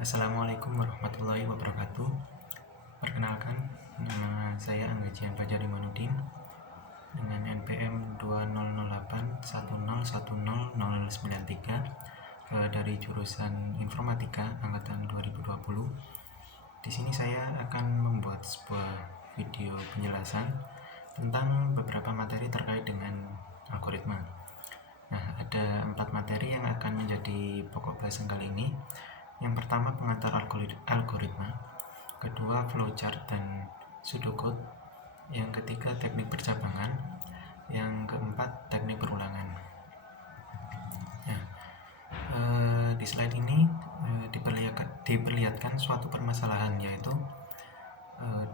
Assalamualaikum warahmatullahi wabarakatuh. Perkenalkan, nama saya Anggajian Fajari Manudin dengan NPM 200810100093 dari jurusan Informatika angkatan 2020. Di sini saya akan membuat sebuah video penjelasan tentang beberapa materi terkait dengan algoritma. Nah, ada 4 materi yang akan menjadi pokok bahasan kali ini. Yang pertama, pengantar algoritma. Kedua, flowchart dan pseudocode. Yang ketiga, teknik percabangan. Yang keempat, teknik perulangan. Nah, di slide ini diperlihatkan suatu permasalahan, yaitu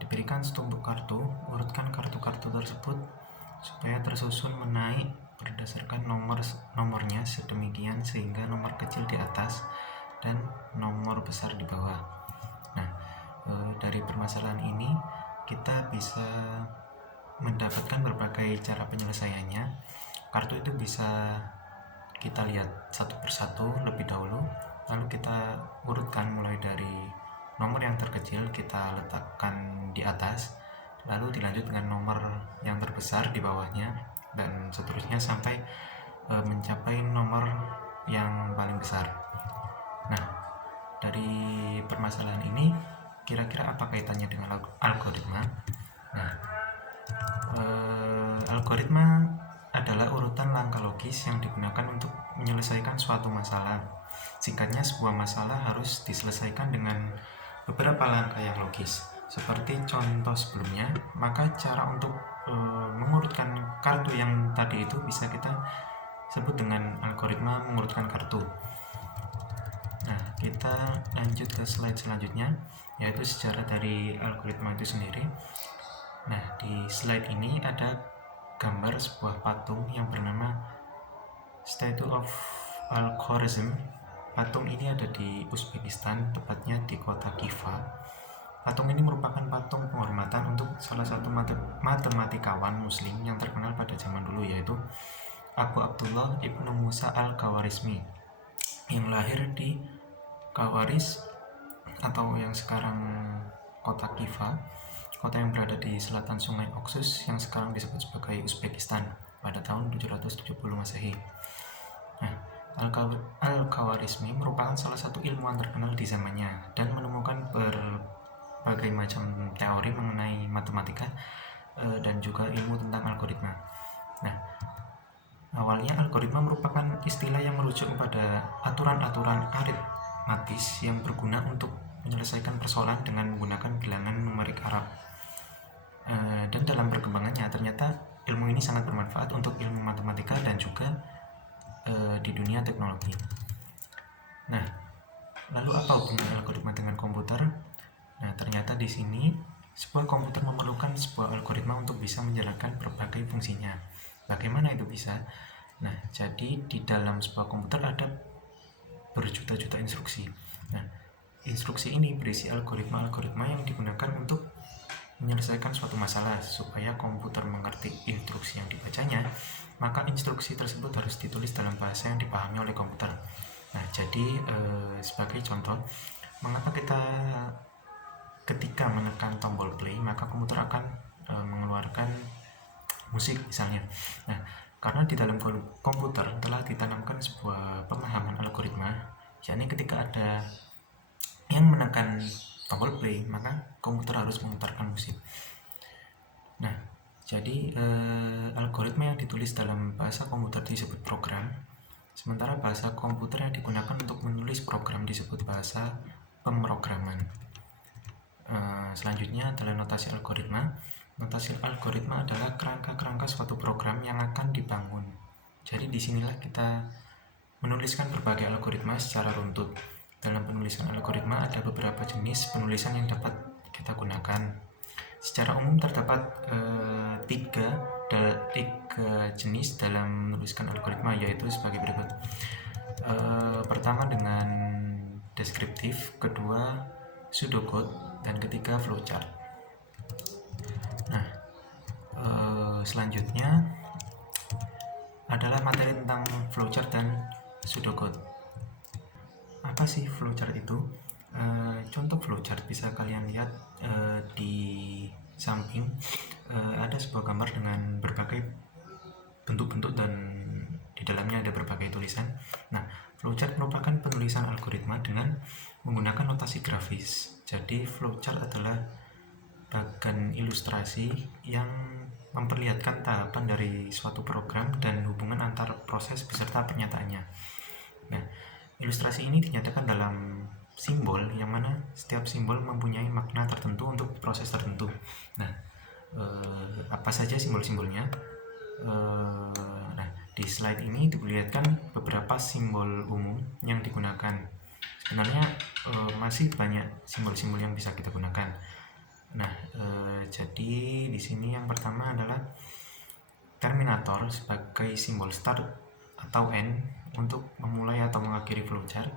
diberikan setumpuk kartu, urutkan kartu-kartu tersebut supaya tersusun menaik berdasarkan nomornya sedemikian sehingga nomor kecil di atas dan nomor besar di bawah. Nah, dari permasalahan ini kita bisa mendapatkan berbagai cara penyelesaiannya. Kartu itu bisa kita lihat satu persatu lebih dahulu, lalu kita urutkan mulai dari nomor yang terkecil kita letakkan di atas, lalu dilanjut dengan nomor yang terbesar di bawahnya, dan seterusnya sampai mencapai nomor yang paling besar. Nah, dari permasalahan ini kira-kira apa kaitannya dengan algoritma? Nah, algoritma adalah urutan langkah logis yang digunakan untuk menyelesaikan suatu masalah. Singkatnya, sebuah masalah harus diselesaikan dengan beberapa langkah yang logis. Seperti contoh sebelumnya, maka cara untuk mengurutkan kartu yang tadi itu bisa kita sebut dengan algoritma mengurutkan kartu. Nah, kita lanjut ke slide selanjutnya, yaitu sejarah dari algoritma itu sendiri. Nah, di slide ini ada gambar sebuah patung yang bernama Statue of Al-Khwarizm. Patung ini ada di Uzbekistan, tepatnya di kota Khiva. Patung ini merupakan patung penghormatan untuk salah satu matematikawan muslim yang terkenal pada zaman dulu, yaitu Abu Abdullah Ibnu Musa Al-Khwarizmi, yang lahir di Khawarizm atau yang sekarang kota Khiva, kota yang berada di selatan sungai Oxus yang sekarang disebut sebagai Uzbekistan pada tahun 770 Masehi. Nah, Al-Khwarizmi merupakan salah satu ilmuwan terkenal di zamannya dan menemukan berbagai macam teori mengenai matematika dan juga ilmu tentang algoritma. Nah, awalnya algoritma merupakan istilah yang merujuk kepada aturan-aturan aritmatis yang berguna untuk menyelesaikan persoalan dengan menggunakan bilangan numerik Arab. Dan dalam perkembangannya ternyata ilmu ini sangat bermanfaat untuk ilmu matematika dan juga di dunia teknologi. Nah, lalu apa hubungan algoritma dengan komputer? Nah, ternyata di sini sebuah komputer memerlukan sebuah algoritma untuk bisa menjalankan berbagai fungsinya. Bagaimana itu bisa? Nah, jadi di dalam sebuah komputer ada berjuta-juta instruksi. Nah, instruksi ini berisi algoritma-algoritma yang digunakan untuk menyelesaikan suatu masalah. Supaya komputer mengerti instruksi yang dibacanya, maka instruksi tersebut harus ditulis dalam bahasa yang dipahami oleh komputer. Nah, jadi sebagai contoh, mengapa kita ketika menekan tombol play maka komputer akan mengeluarkan musik misalnya. Nah, karena di dalam komputer telah ditanamkan sebuah pemahaman algoritma, yakni ketika ada yang menekan tombol play maka komputer harus memutarkan musik. Nah, jadi algoritma yang ditulis dalam bahasa komputer disebut program, sementara bahasa komputer yang digunakan untuk menulis program disebut bahasa pemrograman. Selanjutnya adalah notasi algoritma. Notasi algoritma adalah kerangka-kerangka suatu program yang akan dibangun. Jadi disinilah kita menuliskan berbagai algoritma secara runtut. Dalam penulisan algoritma ada beberapa jenis penulisan yang dapat kita gunakan. Secara umum terdapat tiga jenis dalam menuliskan algoritma, yaitu sebagai berikut. Pertama dengan deskriptif, kedua pseudocode, dan ketiga flowchart. Nah, selanjutnya adalah materi tentang flowchart dan pseudocode. Apa sih flowchart itu? Contoh flowchart bisa kalian lihat di samping. Ada sebuah gambar dengan berbagai bentuk-bentuk dan di dalamnya ada berbagai tulisan. Nah, flowchart merupakan penulisan algoritma dengan menggunakan notasi grafis. Jadi flowchart adalah bagan ilustrasi yang memperlihatkan tahapan dari suatu program dan hubungan antar proses beserta pernyataannya. Nah, ilustrasi ini dinyatakan dalam simbol, yang mana setiap simbol mempunyai makna tertentu untuk proses tertentu. Nah, apa saja simbol-simbolnya? Nah, di slide ini diperlihatkan beberapa simbol umum yang digunakan. Sebenarnya masih banyak simbol-simbol yang bisa kita gunakan. Nah, jadi di sini yang pertama adalah terminator sebagai simbol start atau end untuk memulai atau mengakhiri flowchart.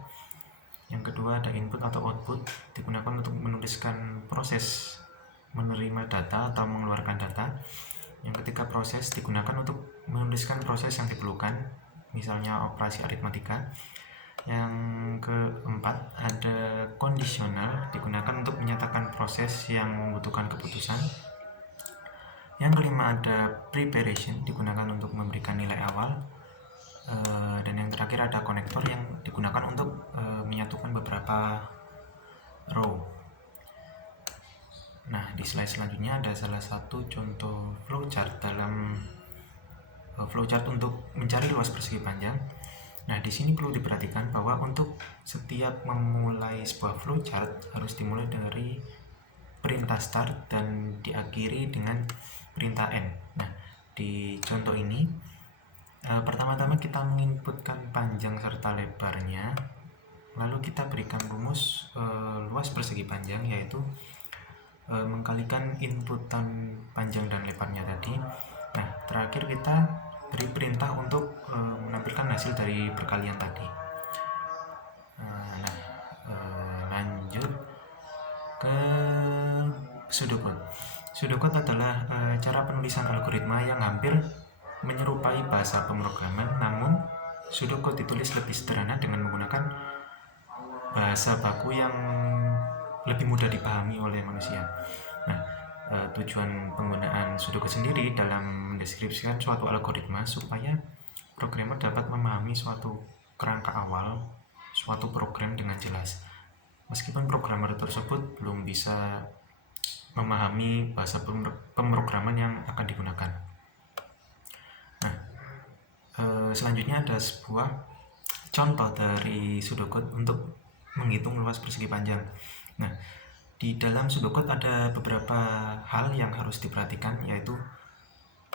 Yang kedua ada input atau output, digunakan untuk menuliskan proses menerima data atau mengeluarkan data. Yang ketiga proses, digunakan untuk menuliskan proses yang diperlukan, misalnya operasi aritmatika. Yang keempat ada kondisional, digunakan untuk menyatakan proses yang membutuhkan keputusan. Yang kelima ada preparation, digunakan untuk memberikan nilai awal. Dan yang terakhir ada konektor yang digunakan untuk menyatukan beberapa row. Nah, di slide selanjutnya ada salah satu contoh flowchart dalam flowchart untuk mencari luas persegi panjang. Nah, di sini perlu diperhatikan bahwa untuk setiap memulai sebuah flowchart harus dimulai dari perintah start dan diakhiri dengan perintah end. Nah, di contoh ini pertama-tama kita menginputkan panjang serta lebarnya, lalu kita berikan rumus luas persegi panjang, yaitu mengkalikan inputan panjang dan lebarnya tadi. Nah, terakhir kita beri perintah untuk menampilkan hasil dari perkalian tadi. Lanjut ke pseudocode. Pseudocode adalah cara penulisan algoritma yang hampir menyerupai bahasa pemrograman, namun pseudocode ditulis lebih sederhana dengan menggunakan bahasa baku yang lebih mudah dipahami oleh manusia. Nah, tujuan penggunaan pseudocode sendiri dalam mendeskripsikan suatu algoritma supaya programmer dapat memahami suatu kerangka awal suatu program dengan jelas, meskipun programmer tersebut belum bisa memahami bahasa pemrograman yang akan digunakan. Nah, selanjutnya ada sebuah contoh dari pseudocode untuk menghitung luas persegi panjang. Nah, di dalam pseudocode ada beberapa hal yang harus diperhatikan, yaitu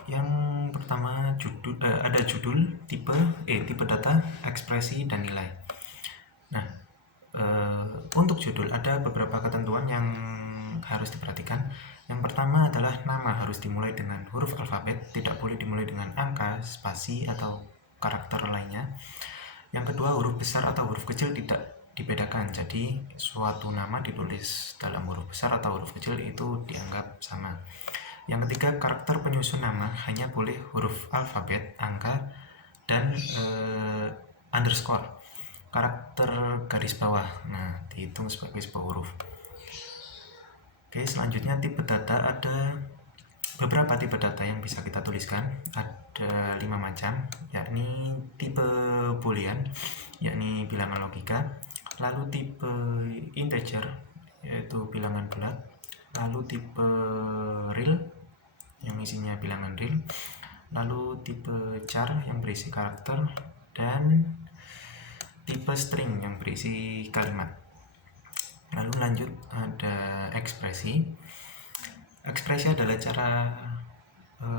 yang pertama ada judul, tipe data, ekspresi, dan nilai. Nah, untuk judul ada beberapa ketentuan yang harus diperhatikan. Yang pertama adalah nama harus dimulai dengan huruf alfabet, tidak boleh dimulai dengan angka, spasi, atau karakter lainnya. Yang kedua, huruf besar atau huruf kecil tidak dibedakan, jadi suatu nama ditulis dalam huruf besar atau huruf kecil itu dianggap sama. Yang ketiga, karakter penyusun nama hanya boleh huruf alfabet, angka, dan underscore, karakter garis bawah, nah dihitung sebagai sebuah huruf. Oke, selanjutnya tipe data. Ada beberapa tipe data yang bisa kita tuliskan, ada 5 macam, yakni tipe boolean, yakni bilangan logika, lalu tipe integer, yaitu bilangan bulat, lalu tipe real yang isinya bilangan real, lalu tipe char yang berisi karakter, dan tipe string yang berisi kalimat. Lalu lanjut ada ekspresi. Ekspresi adalah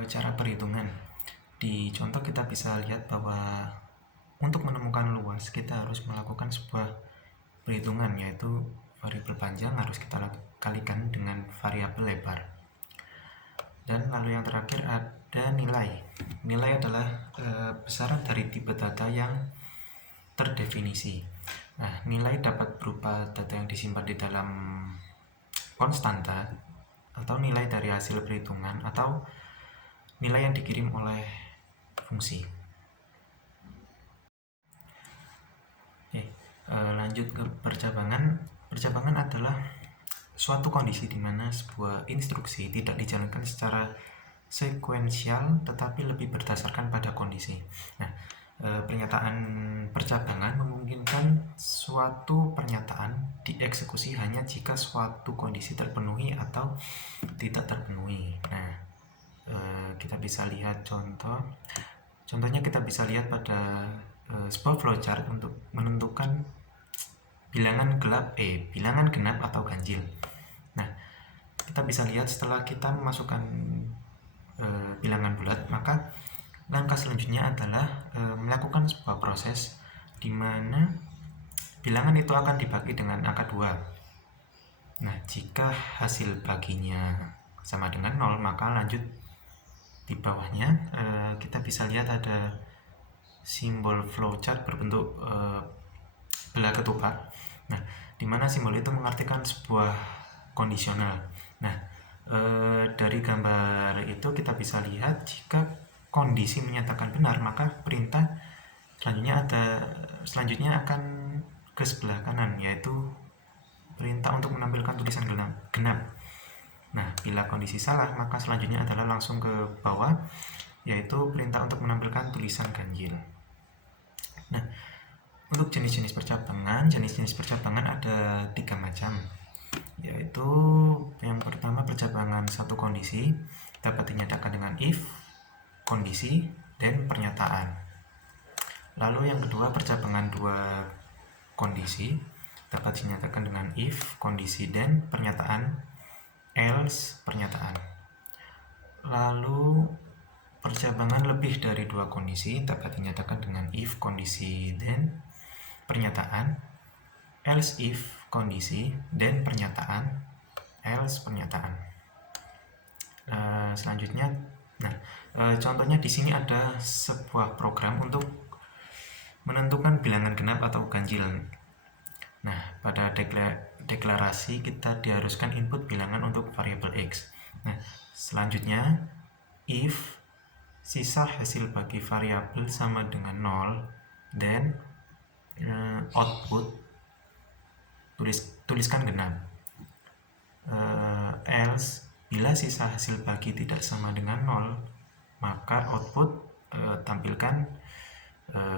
cara perhitungan. Di contoh kita bisa lihat bahwa untuk menemukan luas kita harus melakukan sebuah perhitungan, yaitu variabel panjang harus kita kalikan dengan variabel lebar. Dan lalu yang terakhir ada nilai. Nilai adalah besaran dari tipe data yang terdefinisi. Nah, nilai dapat berupa data yang disimpan di dalam konstanta, atau nilai dari hasil perhitungan, atau nilai yang dikirim oleh fungsi. Lanjut ke percabangan. Percabangan adalah suatu kondisi di mana sebuah instruksi tidak dijalankan secara sekuensial tetapi lebih berdasarkan pada kondisi. Nah, pernyataan percabangan memungkinkan suatu pernyataan dieksekusi hanya jika suatu kondisi terpenuhi atau tidak terpenuhi. Nah, kita bisa lihat contohnya kita bisa lihat pada sebuah flowchart untuk menentukan bilangan genap atau ganjil. Nah, kita bisa lihat setelah kita memasukkan bilangan bulat, maka langkah selanjutnya adalah melakukan sebuah proses di mana bilangan itu akan dibagi dengan angka 2. Nah, jika hasil baginya sama dengan 0, maka lanjut di bawahnya kita bisa lihat ada simbol flowchart berbentuk belah ketupat. Nah, di mana simbol itu mengartikan sebuah kondisional. Nah, dari gambar itu kita bisa lihat jika kondisi menyatakan benar, maka perintah selanjutnya akan ke sebelah kanan, yaitu perintah untuk menampilkan tulisan genap. Nah, bila kondisi salah, maka selanjutnya adalah langsung ke bawah, yaitu perintah untuk menampilkan tulisan ganjil. Nah, untuk jenis-jenis percabangan ada 3 macam, yaitu yang pertama percabangan satu kondisi dapat dinyatakan dengan if, kondisi, dan pernyataan. Lalu yang kedua percabangan 2 kondisi dapat dinyatakan dengan if, kondisi, dan pernyataan, else, pernyataan. Lalu percabangan lebih dari 2 kondisi dapat dinyatakan dengan if, kondisi, dan pernyataan, else if, kondisi, dan pernyataan, else, pernyataan. Selanjutnya, contohnya di sini ada sebuah program untuk menentukan bilangan genap atau ganjil. Nah, pada deklarasi kita diharuskan input bilangan untuk variabel x. Nah, selanjutnya if sisa hasil bagi variabel sama dengan 0, dan output tuliskan genap. Else bila sisa hasil bagi tidak sama dengan 0, maka output tampilkan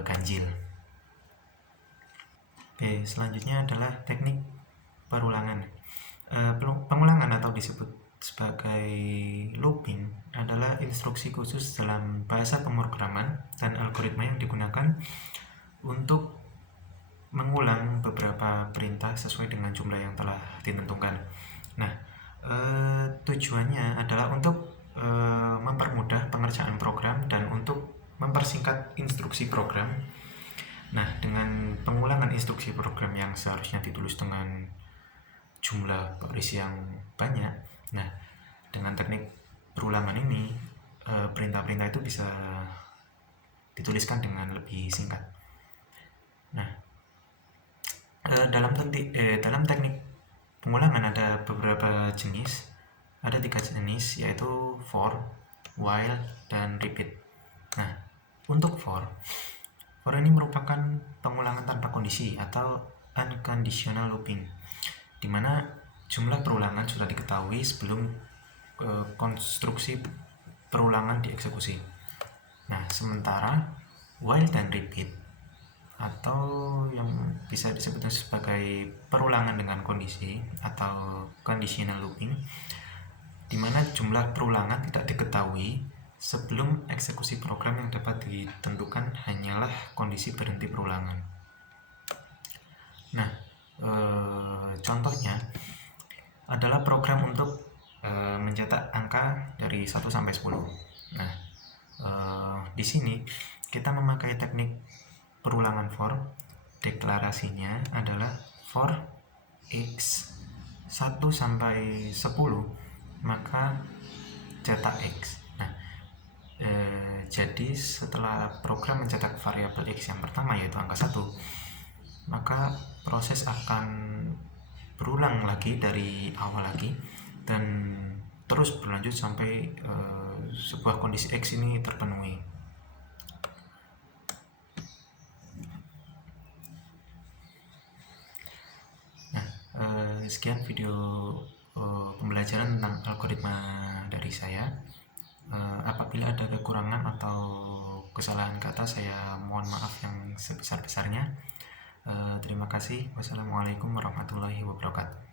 ganjil. Oke, selanjutnya adalah teknik perulangan. Pengulangan atau disebut sebagai looping adalah instruksi khusus dalam bahasa pemrograman dan algoritma yang digunakan untuk mengulang beberapa perintah sesuai dengan jumlah yang telah ditentukan. Nah, tujuannya adalah untuk mempermudah pengerjaan program dan untuk mempersingkat instruksi program. Nah, dengan pengulangan instruksi program yang seharusnya ditulis dengan jumlah baris yang banyak, nah dengan teknik perulangan ini perintah-perintah itu bisa dituliskan dengan lebih singkat. Nah, dalam teknik pengulangan ada beberapa jenis. Ada 3 jenis, yaitu for, while, dan repeat. Nah, untuk for ini merupakan pengulangan tanpa kondisi atau unconditional looping, di mana jumlah perulangan sudah diketahui sebelum konstruksi perulangan dieksekusi. Nah, sementara while dan repeat atau yang bisa disebut sebagai perulangan dengan kondisi atau conditional looping, di mana jumlah perulangan tidak diketahui sebelum eksekusi program yang dapat ditentukan hanyalah kondisi berhenti perulangan. Nah, contohnya adalah program untuk mencetak angka dari 1 sampai 10. Nah, di sini kita memakai teknik perulangan for. Deklarasinya adalah for x 1 sampai 10, maka cetak x. Nah, jadi setelah program mencetak variabel x yang pertama yaitu angka 1, maka proses akan berulang lagi dari awal lagi dan terus berlanjut sampai sebuah kondisi x ini terpenuhi. Sekian video pembelajaran tentang algoritma dari saya. Apabila ada kekurangan atau kesalahan kata, saya mohon maaf yang sebesar-besarnya. Terima kasih. Wassalamualaikum warahmatullahi wabarakatuh.